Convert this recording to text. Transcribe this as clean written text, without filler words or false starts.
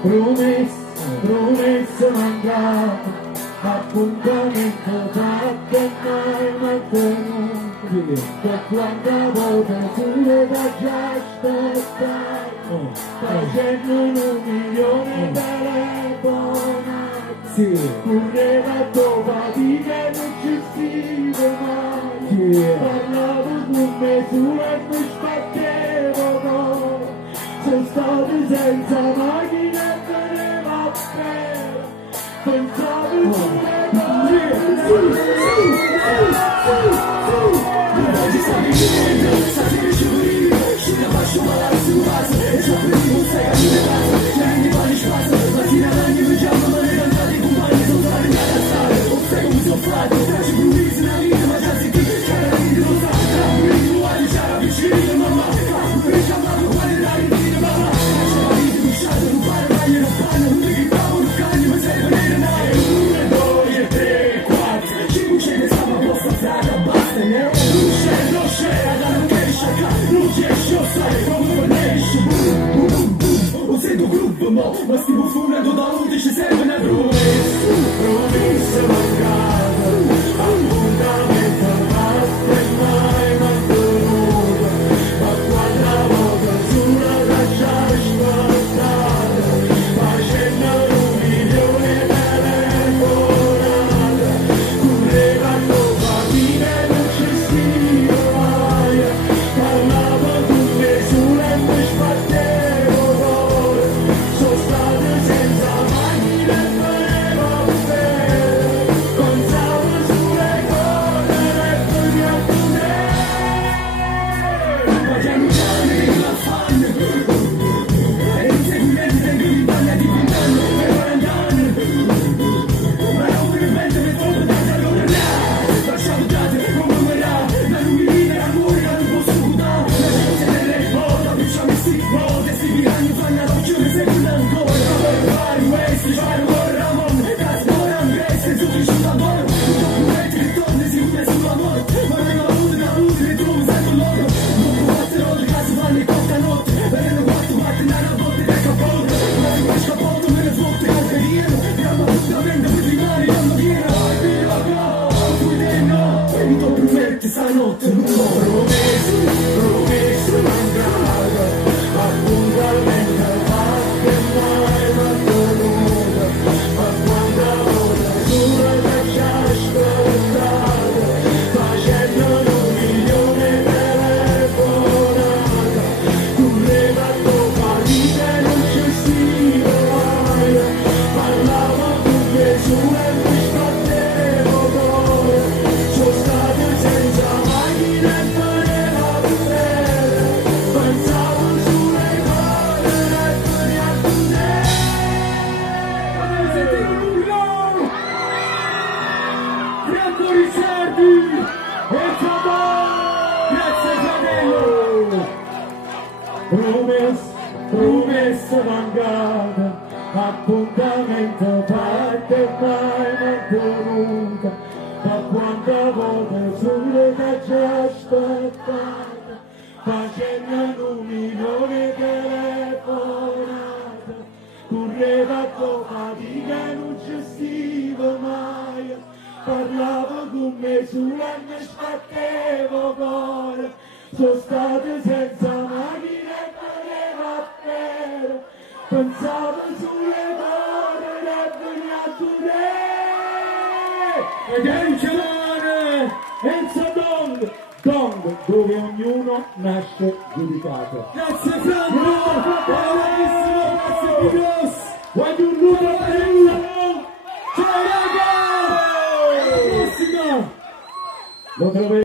promesse mancate, appuntamento fatto e mai mantenuto, per quanta volta pure da già aspettare, facendo 1 milione di telefonate, correva dopo di che non ci scrive mai, parlavo con me sulla e mi sbattevo no, sono stato senza macchina e me ne va bene, pensavo sulle ma stiamo fumando da 11 serve una promessa mancata, appuntamento fatto e mai mantenuto, ma quanta volta sulla lascia ascoltare, facendo 1 milione di telefonate, correva dopo di me non ci scrive mai, parlavo con me sulla e mi sbattevo. Stanotte promesse mancate, appuntamento fatto e mai mantenuto, ma quanta volta sulla lascia ascoltare, facendo 1 milione di telefonate, correva dopo di che non ci scrive mai, parlavo con me sulle e mi sbattevo poi, sono stato senza macchina e me ne va bene, pensavo sulle cose e me ne attendere. Franco Ricciardi e grazie fratello. Promesse mancate, appuntamento fatto e mai mantenuto, ma quanta volta sulle già aspettata, facendo 1 milione di telefonate, correva dopo di che non ci scrive mai, parlavo con me sulla e mi sbattevo cuore, sono stato senza macchina e me ne va bene, pensavo sulle cose e veniva a today. Ed è il celare, Enzo Dong, dove ognuno nasce giudicato. Grazie Franco, bravissimo, grazie Pigros, voglio un numero per uno. Ciao raga, alla prossima! Lo troverete.